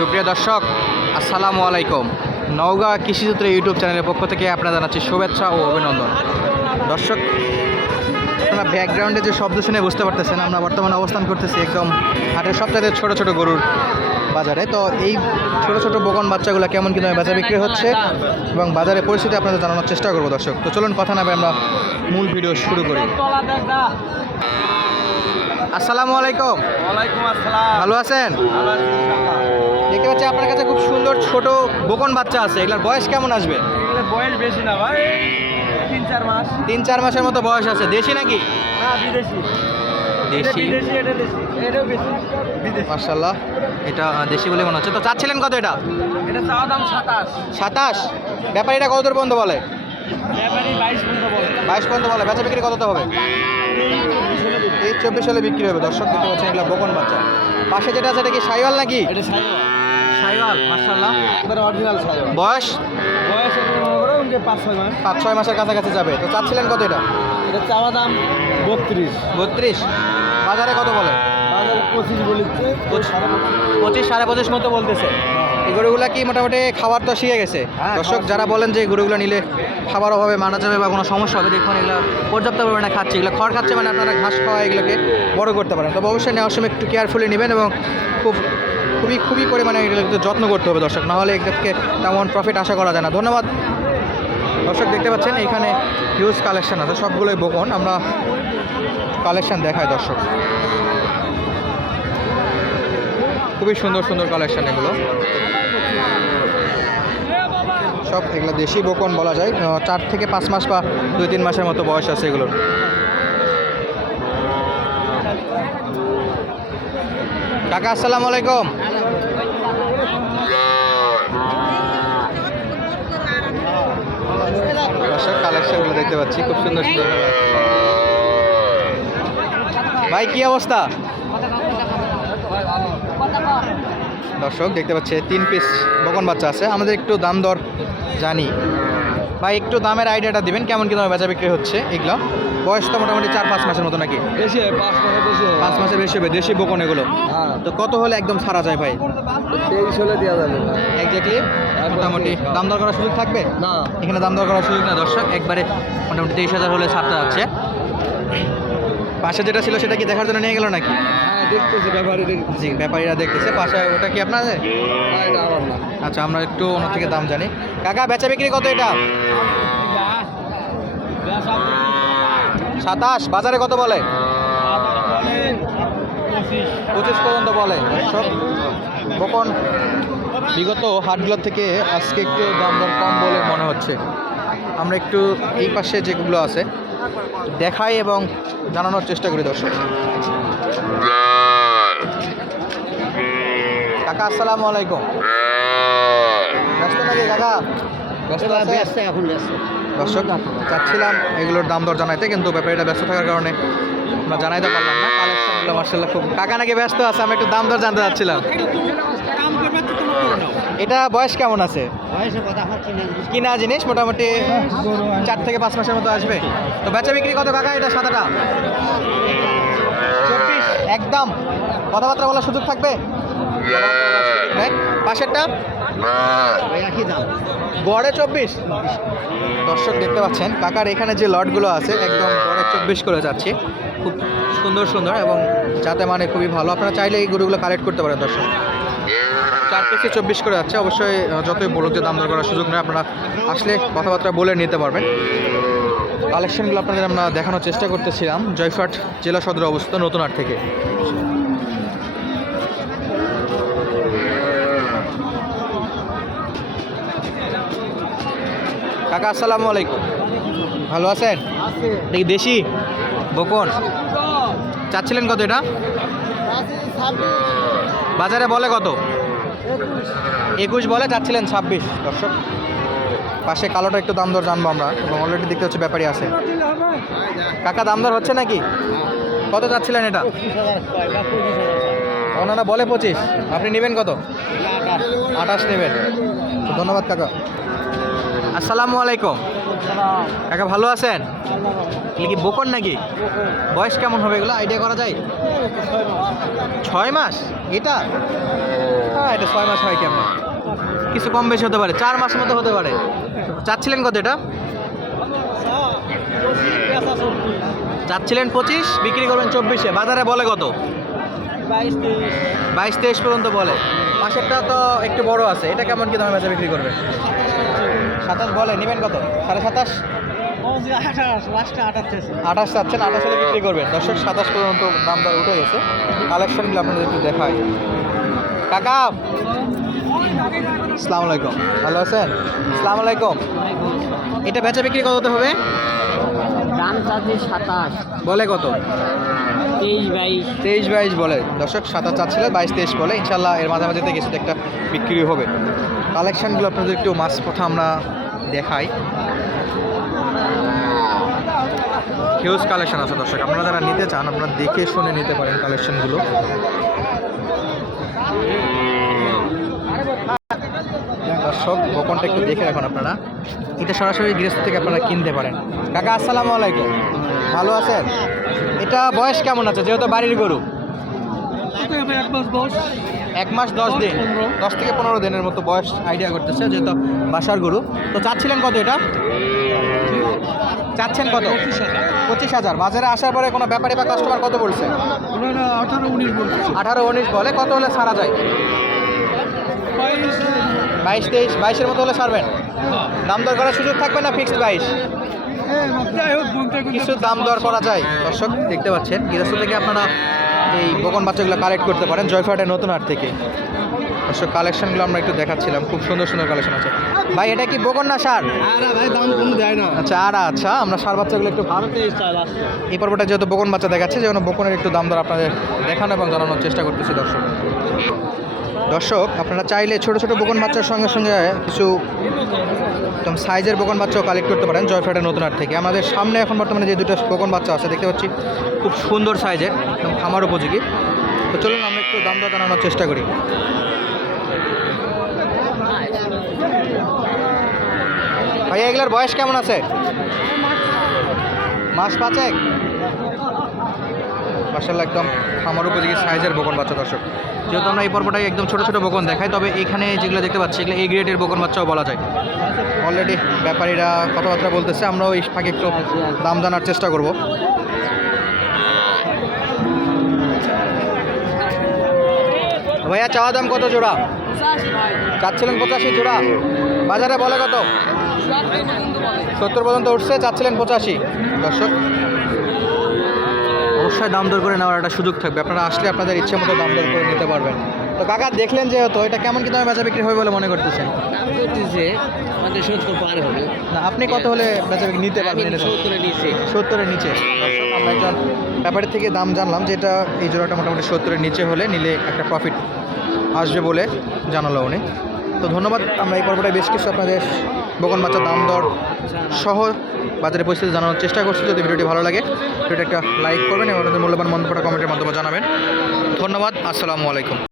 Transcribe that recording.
সুপ্রিয় দর্শক আসসালামু আলাইকুম। নওগাঁ কৃষিসূত্র ইউটিউব চ্যানেলের পক্ষ থেকে আপনারা জানাচ্ছি শুভেচ্ছা ও অভিনন্দন। দর্শক আপনারা ব্যাকগ্রাউন্ডে যে শব্দ শুনে বুঝতে পারতেছেন আমরা বর্তমানে অবস্থান করতেছি একদম হাটের সবচেয়ে ছোট ছোট গরুর বাজারে। তো এই ছোট ছোট বকন বাচ্চাগুলো কেমন কিন্তু বেচা বিক্রি হচ্ছে এবং বাজারের পরিস্থিতি আপনাদের জানানোর চেষ্টা করব দর্শক। তো চলুন কথা না বলে আমরা মূল ভিডিও শুরু করি। আসসালামু আলাইকুম। ওয়ালাইকুম আসসালাম। ভালো আছেন। দেখতে পাচ্ছি আপনার কাছে খুব সুন্দর ছোট বকন বাচ্চা আছে। এগুলোর বয়স কেমন আসবে? বয়স বেশি না ভাই। তিন চার মাস। তিন চার মাসের মতো বয়স আছে। দেশি নাকি? না বিদেশি। দেশি। মার্শাল্লাহ এটা বলে মনে হচ্ছে। তো চাচ্ছিলেন কত এটা? এটা চাওয়া দাম সাতাশ। সাতাশ? ব্যাপারী কত দূর পর্যন্ত বলে? বাইশ পর্যন্ত বলে। বাইশ পর্যন্ত বেচা বিক্রি কততে হবে? এই চব্বিশ হলে বিক্রি হবে। দর্শক দেখতে পাচ্ছেন এগুলো বকন বাচ্চা। পাশে যেটা আছে এটা কি সাইওয়াল নাকি? এটা সাইওয়াল। সাইওয়াল মার্শাল্লাহ একবার অরিজিনাল সাইওয়াল বয়স? বয়স যে পাঁচ ছয় মাস। পাঁচ ছয় মাসের কাছাকাছি যাবে। তো চাচ্ছিলেন কত এটা? এটা চাওয়া দাম বত্রিশ। বত্রিশ। বাজারে কত বলে? বাজারে পঁচিশ বলিচ্ছে সাড়ে পঁচিশ সাড়ে পঁচিশ মতো বলতেছে। এই গরুগুলা কি মোটামুটি খাবার তো শিখে গেছে? হ্যাঁ, দর্শক যারা বলেন যে গরুগুলো নিলে খাবার অভাবে মারা যাবে বা কোনো সমস্যা হবে দেখুন এগুলো পর্যাপ্ত পরিমাণে খাচ্ছে। এগুলো খড় খাচ্ছে মানে আপনারা ঘাস খাওয়া এগুলোকে বড় করতে পারেন। তবে অবশ্যই নেওয়ার সময় একটু কেয়ারফুলি নেবেন এবং খুব খুবই খুবই পরিমাণে এগুলোকে যত্ন করতে হবে দর্শক নাহলে এগুলোকে তেমন প্রফিট আশা করা যায় না। ধন্যবাদ। দর্শক, দেখতে পাচ্ছেন, এখানে হিউজ কালেকশন আছে, সবগুলোই বকন আমরা কালেকশান দেখাই দর্শক। খুবই সুন্দর সুন্দর কালেকশান এগুলো। সব এগুলো দেশি বকন বলা যায়। চার থেকে পাঁচ মাস বা দুই তিন মাসের মতো বয়স আছে এগুলোর কাকা, আসসালামু আলাইকুম দর্শক কালেকশনগুলো দেখতে পাচ্ছি, খুব সুন্দর সুন্দর ভাই, কি অবস্থা? দর্শক, দেখতে পাচ্ছে, তিন পিস বকন বাচ্চা আছে। আমাদের একটু দাম দর জানি। ভাই, একটু দামের আইডিয়াটা দিবেন, কেমন কি দামে বেচা বিক্রি হচ্ছে, এগুলো? বয়স তো মোটামুটি চার পাঁচ মাসের মতো নাকি? পাঁচ মাসের বেশি হবে। দেশি বকন এগুলো। হ্যাঁ। তো কত হলে একদম ছাড়া যায় ভাই? তেইশ হলে দেওয়া যাবে। একজাক্টলি মোটামুটি দাম দর করার সুযোগ থাকবে? না। এখানে দাম দর করার সুযোগ না দর্শক। একবারে মোটামুটি তেইশ হাজার হলে ছাড়তে যাচ্ছে। পাশে যেটা ছিল সেটা কি দেখার জন্য নিয়ে গেল নাকি? হ্যাঁ দেখতেছি জি ব্যাপারীরা দেখতেছে। পাশে ওটা কি আপনাদের আচ্ছা আমরা একটু ওনার থেকে দাম জানি। কাকা বেচা বিক্রি কত এটা? সাতাশ, বাজারে কত বলে? পঁচিশ পর্যন্ত বলে। বকন বিগত হাটগুলোর থেকে আজকে একটু দাম দর কম বলে মনে হচ্ছে। আমরা একটু এই পাশে যেগুলো আছে, দেখাই এবং জানানোর চেষ্টা করি দর্শক। কাকা, আসসালামু আলাইকুম। ব্যস্ত নাকি কাকা? ব্যস্ত? এখন, ব্যস্ত। দর্শক, চাচ্ছিলাম এগুলোর দাম দর জানাইতে, কিন্তু ব্যাপারীটা ব্যস্ত থাকার কারণে আমরা জানাইতে পারলাম না। কালেকশনগুলো মার্শাল্লাহ খুব কাকা নাকি ব্যস্ত আছে, আমি একটু দাম দর জানতে চাচ্ছিলাম। এটা বয়স কেমন আছে? কিনা জিনিস, মোটামুটি চার থেকে পাঁচ মাসের মতো আসবে। তো বেচা বিক্রি কত কাকা এটা সাদাটা? একদম। কথাবার্তা বলার সুযোগ থাকবে? একই দাম। গড়ে চব্বিশ। দর্শক দেখতে পাচ্ছেন কাকার এখানে যে লটগুলো আছে একদম গড়ে চব্বিশ করে যাচ্ছে। খুব সুন্দর সুন্দর এবং যাতে মানে খুবই ভালো। আপনারা চাইলে এই গরুগুলো কালেক্ট করতে পারেন দর্শক। চার পিসে চব্বিশ করে যাচ্ছে। অবশ্যই যতই বলুক যে দাম দর করার সুযোগ নেই আপনারা আসলে কথাবার্তা বলে নিতে পারবেন। কালেকশনগুলো আপনাদের আমরা দেখানোর চেষ্টা করতেছিলাম। জয়ফাট জেলা সদর অবস্থিত নতুন হাট থেকে। কাকা, আসসালামু আলাইকুম। ভালো আছেন? কি দেশি? বকন। চাচ্ছিলেন কত এটা? বাজারে বলে কত? একুশ বলে, চাচ্ছিলেন ছাব্বিশ। দর্শক, পাশে কালোটা একটু দাম দর জানব আমরা, এবং অলরেডি দেখতে হচ্ছে ব্যাপারই আছে। কাকা, দাম দর হচ্ছে নাকি? কত চাচ্ছিলেন এটা? ওনারা বলে পঁচিশ। আপনি নেবেন কত? আঠাশ নেবেন। ধন্যবাদ, কাকা। আসসালামু আলাইকুম। কাকা ভালো আছেন? কি বকন নাকি? বয়স কেমন হবে এগুলো? আইডিয়া করা যায়? ছয় মাস? এটা? হ্যাঁ এটা ছয় মাস হয় কেমন? কিছু কম বেশি হতে পারে। চার মাস মতো হতে পারে। চাচ্ছিলেন কত এটা? চাচ্ছিলেন পঁচিশ বিক্রি করবেন চব্বিশে। বাজারে বলে কত? বাইশ তেইশ। বাইশ তেইশ পর্যন্ত বলে। পাশেরটা তো একটু বড় আছে। এটা কেমন কি দামে বেচা বিক্রি করবেন? সাতাশ বলে নেবেন কত? সাড়ে সাতাশ? আঠাশ চাচ্ছেন আঠাশ হলে বিক্রি করবেন। দর্শক সাতাশ পর্যন্ত দাম দর উঠে গেছে। কালেকশনগুলো আপনাদের একটু দেখাই। কাকা! আসসালামু আলাইকুম। ভালো আছেন? আসসালামু আলাইকুম। এটা বেচা বিক্রি কত হবে? দাম চাচ্ছি সাতাশ। বলে কত? তেইশ বাইশ। তেইশ বাইশ বলে। দর্শক সাতাশ চাচ্ছিল বাইশ তেইশ বলে। ইনশাল্লাহ এর মাঝামাঝি থেকে কিছু একটা বিক্রি হবে। কালেকশনগুলো আপনাদের একটু মাছ কথা আমরা দেখাই। হিউজ কালেকশন আছে দর্শক, আপনারা যারা নিতে চান, আপনারা দেখে শুনে নিতে পারেন কালেকশনগুলো। দর্শক বকনটা একটু দেখে রাখুন আপনারা। এটা সরাসরি গৃহস্থ থেকে আপনারা কিনতে পারেন। কাকা, আসসালামু আলাইকুম। ভালো আছেন? এটা বয়স কেমন আছে? যেহেতু বাড়ির গরু। এক মাস দশ দিন দশ থেকে পনেরো দিনের মতো বয়স আইডিয়া করতেছে যেহেতু বাসার গরু। তো চাচ্ছিলেন কত এটা? চাচ্ছেন কত? পঁচিশ হাজার। বাজারে আসার পরে কোনো ব্যাপারে বা কাস্টমার কত বলছে? আঠারো উনিশ বলছে আঠারো উনিশ বলে কত হলে ছাড়া যায়? বাইশ তেইশ বাইশের মতো হলে ছাড়বেন? দাম দর করার সুযোগ থাকবে না ফিক্সড বাইশ? গুনতে কিছু দাম দর করা যায়। দর্শক দেখতে পাচ্ছেন গৃহস্থ থেকে আপনারা এই বকন বাচ্চাগুলো কালেক্ট করতে পারেন জয়ফাটের নতুন হাট থেকে। অবশ্য কালেকশনগুলো আমরা একটু দেখাচ্ছিলাম খুব সুন্দর সুন্দর কালেকশন আছে। ভাই এটা কি বকন না সার? আরে ভাই দাম কম দেয় না। আচ্ছা আর আচ্ছা আমরা সার বাচ্চাগুলো একটু আরও এই পর্বটা যেহেতু বকন বাচ্চা দেখাচ্ছে যেন বকনের একটু দাম দর আপনাদের দেখানো এবং জানানোর চেষ্টা করতেছি দর্শক। দর্শক, আপনারা চাইলে ছোট ছোট বকন বাচ্চার সঙ্গে সঙ্গে কিছু একদম সাইজের বকন বাচ্চাও কালেক্ট করতে পারেন জয়ফ্রাটের নতুন হাট থেকে। আমাদের সামনে এখন বর্তমানে যে দুটো বকন বাচ্চা আছে, দেখতে পাচ্ছি খুব সুন্দর সাইজের, একদম খামার উপযোগী। তো চলুন, আমরা একটু দাম দর জানানোর চেষ্টা করি। ভাইয়া, এগুলোর বয়স কেমন আছে? মাস পাঁচেক? মাসাল্লাহ একদম খামার উপযোগী সাইজের বকন বাচ্চা, দর্শক। যেহেতু আমরা এই পর্বটাই একদম ছোটো ছোটো বকন দেখাই, তবে এখানে যেগুলো দেখতে পাচ্ছি, এগুলো এই গ্রেডের বকন বাচ্চাও বলা যায়। অলরেডি ব্যাপারীরা কথাবার্তা বলতেছে, আমরাও এই ফাঁকে একটু দাম জানার চেষ্টা করব। ভাইয়া, চাওয়া দাম কত জোড়া? চাচ্ছিলেন পঁচাশি জোড়া? বাজারে বলে কত? সত্তর পর্যন্ত উঠছে, চাচ্ছিলেন পঁচাশি। দর্শক অবশ্যই দাম দর করে নেওয়ার একটা সুযোগ থাকবে। আপনারা আসলে আপনাদের ইচ্ছে মতো দাম দর করে নিতে পারবেন। তো কাকা দেখলেন যে যেহেতু এটা কেমন কি দামে বেচা বিক্রি হবে বলে মনে করতেছেন? না আপনি কত হলে বেচা বিক্রি নিতে পারবেন সত্তরের নিচে। আমরা একজন ব্যাপারের থেকে দাম জানলাম যে এটা এই জোড়াটা মোটামুটি সত্তরের নিচে হলে নিলে একটা প্রফিট আসবে বলে জানালো উনি। তো ধন্যবাদ। আমরা এই পর্বটায় বেশ কিছু আপনাদের বকন বাচ্চার দাম দর সহ বাজারে পরিস্থিতি জানানোর চেষ্টা করছি। যদি ভিডিওটি ভালো লাগে, ভিডিওটা একটা লাইক করবেন এবং আপনাদের মূল্যবান মন্তব্যটা কমেন্টের মাধ্যমে জানাবেন। ধন্যবাদ, আসসালামু আলাইকুম।